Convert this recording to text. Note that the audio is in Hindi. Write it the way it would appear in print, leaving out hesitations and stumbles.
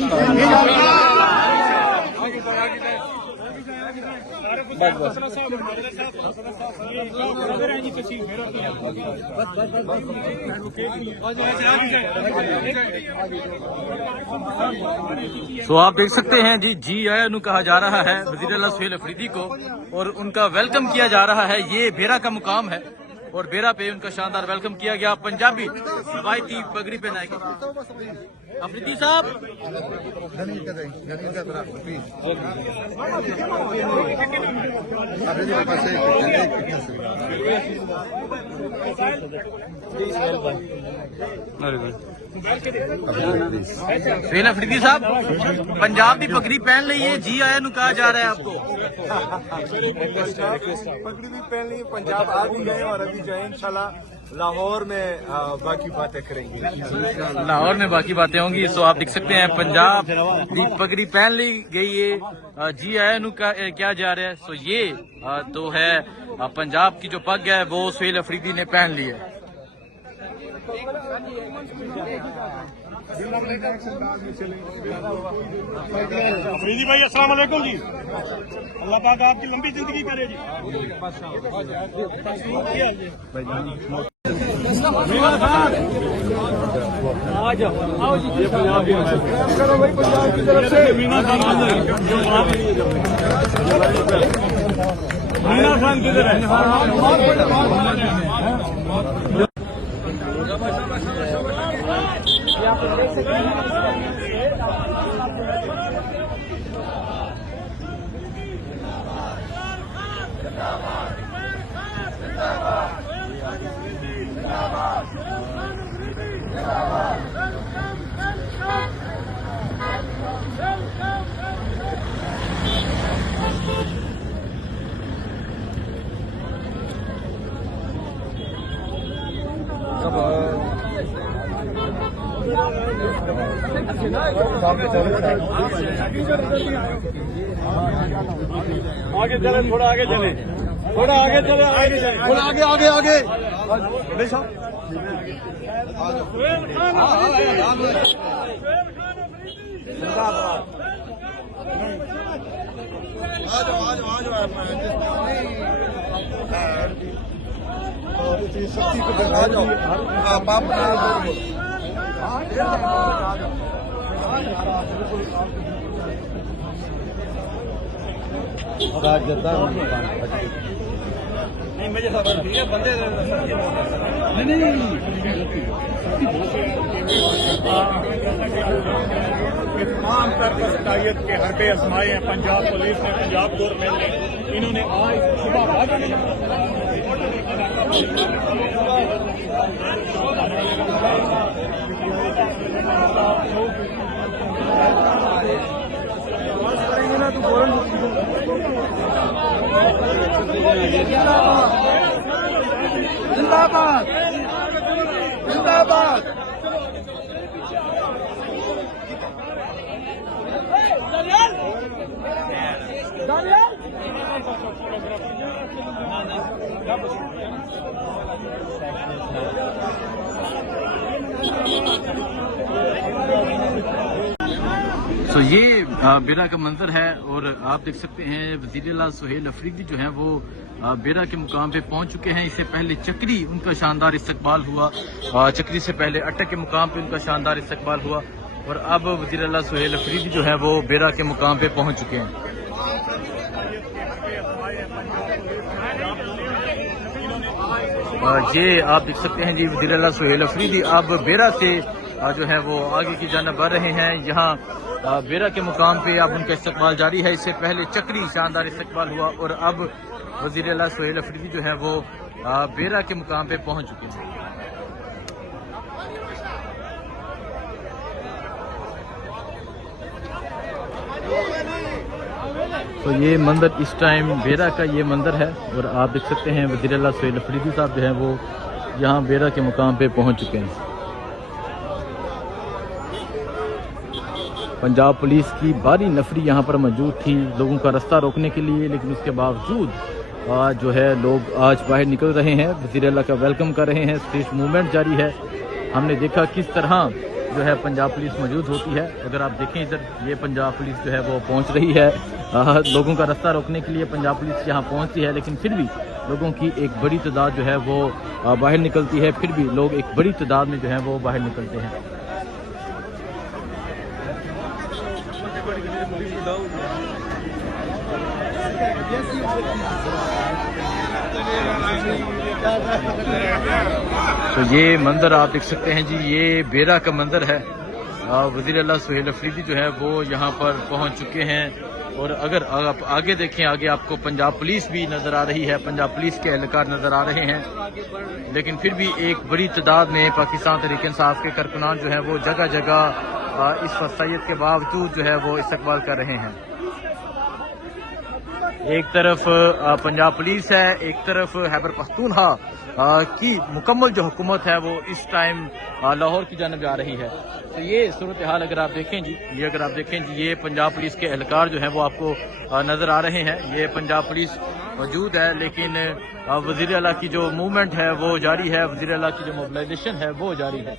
तो आप देख सकते हैं जी आया नु कहा जा रहा है वज़ीर आला सुहेल अफरीदी को और उनका वेलकम किया जा रहा है। ये बेरा का मुकाम है और बेरा पे उनका शानदार वेलकम किया गया। पंजाबी रवायती पगड़ी पहनाएगी अफरीदी साहब। सुहेल अफरीदी साहब पंजाब की पगड़ी पहन ली है, जी आया नु कहा जा रहा है आपको। पगड़ी भी पहन ली, पंजाब आ भी गए और अभी जाए इंशाल्लाह लाहौर में बाकी बातें करेंगे। लाहौर में बाकी बातें होंगी। सो आप देख सकते हैं पंजाब की पगड़ी पहन ली गई है, जी आया नु क्या जा रहा है। सो ये तो है पंजाब की जो पग है वो सुहेल अफरीदी ने पहन ली है। अफरीदी भाई अस्सलाम वालेकुम जी, अल्लाह पाक आपकी लंबी जिंदगी करे जी। आ जाओ आओ जी, ये पंजाब की तरफ से मीना खान किधर है? आप देख सकते हैं आगे चले, थोड़ा आगे चले, थोड़ा आगे चले, थोड़ा आगे आगे आगे नहीं मुझे सब ठीक है बंदे नहीं तमाम तर शकायत के हरबे आजमाए हैं पंजाब पुलिस ने, पंजाब गवर्नमेंट ने, इन्होंने आज सुबह करेंगे ना तो फौरन जिंदाबाद जिंदाबाद। तो ये बेरा का मंजर है और आप देख सकते हैं वज़ीर आला सुहेल अफरीदी जो है वो बेरा के मुकाम पे पहुंच चुके हैं। इससे पहले चक्री उनका शानदार इस्तकबाल हुआ, चक्री से पहले अटक के मुकाम पे उनका शानदार इस्तकबाल हुआ और अब वज़ीर आला सुहेल अफरीदी जो है वो बेरा के मुकाम पे पहुंच चुके हैं। ये आप देख सकते हैं जी वज़ीर आला सुहेल अफरीदी अब बेरा से जो है वो आगे की जानिब बढ़ रहे हैं। यहाँ बेरा के मुकाम पे अब उनका इस्तकबाल जारी है। इससे पहले चक्री शानदार इस्तकबाल हुआ और अब वज़ीर आला सुहेल अफरीदी जो है वो बेरा के मुकाम पे पहुंच चुके हैं। तो ये मंजर इस टाइम बेरा का ये मंजर है और आप देख सकते हैं वज़ीर आला सुहेल अफरीदी साहब जो है वो यहाँ बेरा के मुकाम पे पहुंच चुके हैं। पंजाब पुलिस की भारी नफरी यहाँ पर मौजूद थी लोगों का रास्ता रोकने के लिए, लेकिन उसके बावजूद जो है लोग आज बाहर निकल रहे हैं, वज़ीर आला का वेलकम कर रहे हैं। स्ट्रीट मूवमेंट जारी है। हमने देखा किस तरह जो है पंजाब पुलिस मौजूद होती है। अगर आप देखें इधर, ये पंजाब पुलिस जो है वो पहुंच रही है। लोगों का रास्ता रोकने के लिए पंजाब पुलिस यहाँ पहुंचती है, लेकिन फिर भी लोगों की एक बड़ी तादाद जो है वो बाहर निकलती है। फिर भी लोग एक बड़ी तादाद में जो है वो बाहर निकलते हैं। तो ये मंजर आप देख सकते हैं जी, ये बेरा का मंजर है। वज़ीर आला सुहेल अफरीदी जो है वो यहाँ पर पहुँच चुके हैं। और अगर आप आगे देखें, आगे आपको पंजाब पुलिस भी नज़र आ रही है, पंजाब पुलिस के एहलकार नज़र आ रहे हैं। लेकिन फिर भी एक बड़ी तादाद में पाकिस्तान तहरीक इंसाफ के कारकुनान जो है वो जगह जगह इस वसायत के बावजूद जो है वो इस्तकबाल कर रहे हैं। एक तरफ पंजाब पुलिस है, एक तरफ खैबर पख्तूनख्वा की मुकम्मल जो हुकूमत है वो इस टाइम लाहौर की जानब जा रही है। तो ये सूरत हाल अगर आप देखें जी, ये पंजाब पुलिस के एहलकार जो हैं वो आपको नज़र आ रहे हैं। ये पंजाब पुलिस मौजूद है, लेकिन वज़ीर आला की जो मूवमेंट है वो जारी है, वज़ीर आला की जो मोबिलाइजेशन है वो जारी है।